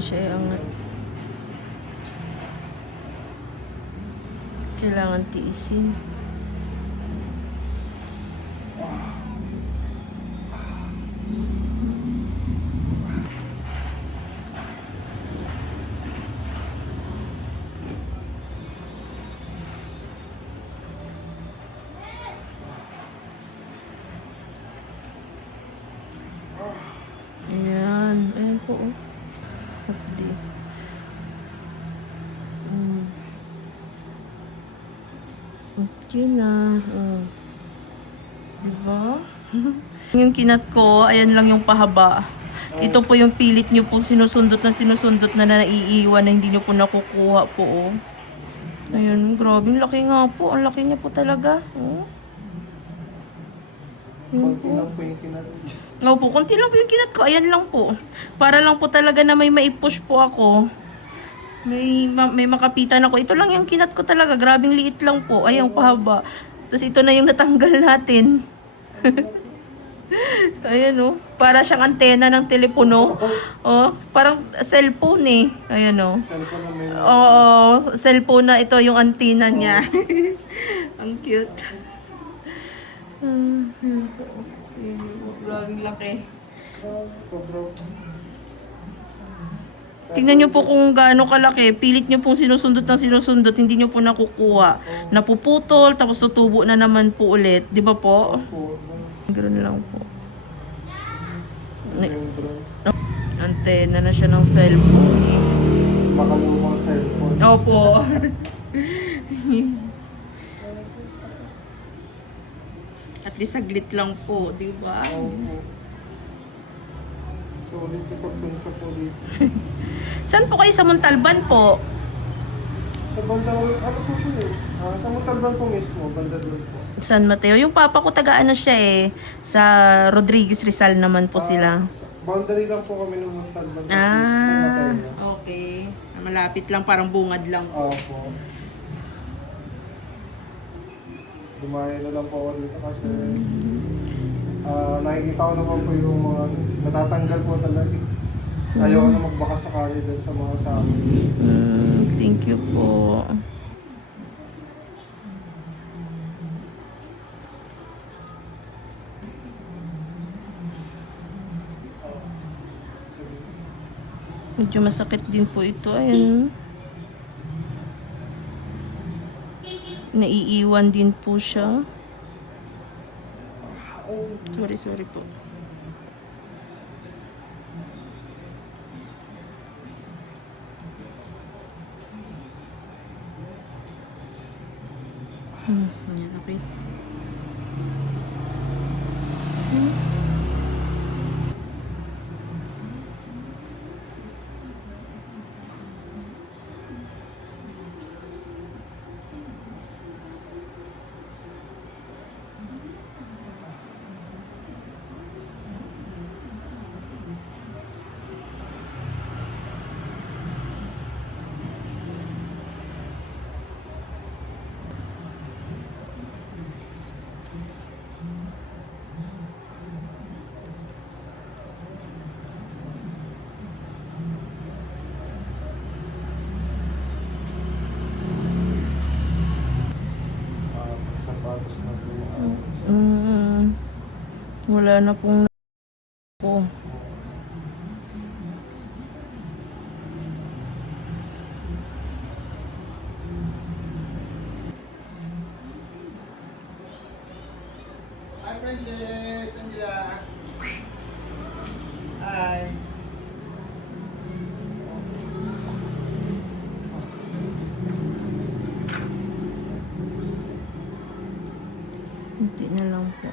kailangan siya iangat. Kailangan tiisin. Ayan. Ayan po. Hapdi. Okay na. Diba? Yung kinat ko, ayan lang yung pahaba. Ito po yung pilit nyo po sinusundot na naiiwan na hindi nyo po nakukuha po. Oh. Ayan, grabe. Laki nga po. Ang laki niya po talaga. Oh. Konti lang po yung kinat. Opo, konti lang po yung kinat ko. Ayan lang po. Para lang po talaga na may maipush po ako. May makapitan ako. Ito lang yung kinat ko talaga. Grabing liit lang po. Ayan, pahaba. Tapos ito na yung natanggal natin. Ayan oh. Para siyang antena ng telepono. Oh, parang cellphone eh. Ayan oh. Cellphone na may... Oo, cellphone na ito yung antena niya. Ang cute. Grabing laki. Tingnan nyo po kung gaano kalaki. Pilit nyo pong sinusundot ng sinusundot, hindi nyo po nakukuha. Napuputol, tapos tutubo na naman po ulit. Di ba po? Ganoon lang po. Antena na siya ng cellphone. Makalumang cellphone. Opo. At least saglit lang po, di ba? Sulit yung pagpunta po dito. Saan po kayo sa Montalban po? Sa banda, ano po siya eh? Sa Montalban po mismo, banda doon po. San Mateo. Yung papa ko taga-ano siya eh. Sa Rodriguez Rizal naman po sila. Boundary lang po kami ng Montalban. Okay. Malapit lang, parang bungad lang po. Opo. Dumayo na lang po ako dito kasi nakikita ko naman po yung mga natatanggal po talaga. Ayaw ko na magbaka sakali dun sa mga sa amin. Thank you po. Medyo masakit din po ito. Ayan. Naiiwan din po siya. Sorry po. Ayan, okay. Sapatos na po. Wala na pong po. Hi, Princess! Angela! Hi! Hindi na lang po.